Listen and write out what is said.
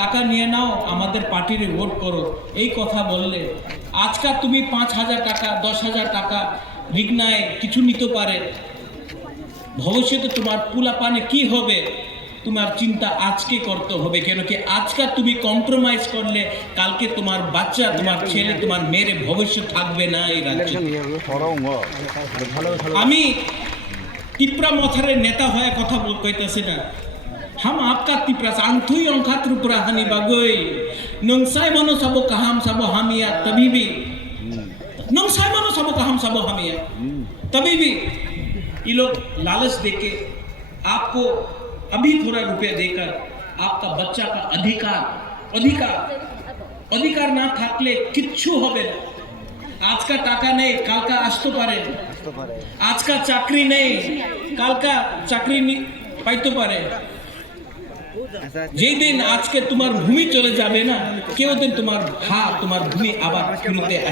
টাকা নিয়ে নাও, আমাদের পার্টিরে ভোট করো, এই কথা বললে আজকাল তুমি 5,000 টাকা 10,000 টাকা রিগনায় কিছু নিতে পারে, ভবিষ্যতে তোমার পুলা পানে কি হবে তোমার চিন্তা আজকে করতে হবে। কেন কি আজকে তুমি কম্প্রোমাইজ করলে কালকে তোমার বাচ্চা, তোমার ছেলে, তোমার মেয়ের ভবিষ্যৎ থাকবে না এই রাজ্যে। আমি তিপ্রা মথারের নেতা হয়ে কথা কইতেছি না, हम आपका तिप्रा अंथुई अंखात्र पुराहानी बागोई नंसाय मनो सबो कहम सबो हमिया तभी भी नंसाय मनो सबो कहम सबो हमिया तभी भी ये लोग लालच देके आपको अभी थोड़ा रुपया देकर आपका बच्चा का अधिकार अधिकार अधिकार ना থাকলে কিচ্ছু হবে না। আজকা টাকা নেই কালকা আসতে পারে, আজকা চাকরি নেই কালকা চাকরি পাইতে পারে। যেই দিন আজকে তোমার ভূমি চলে যাবে না, কেউ দিন তোমার ভূমি আবার ফিরতে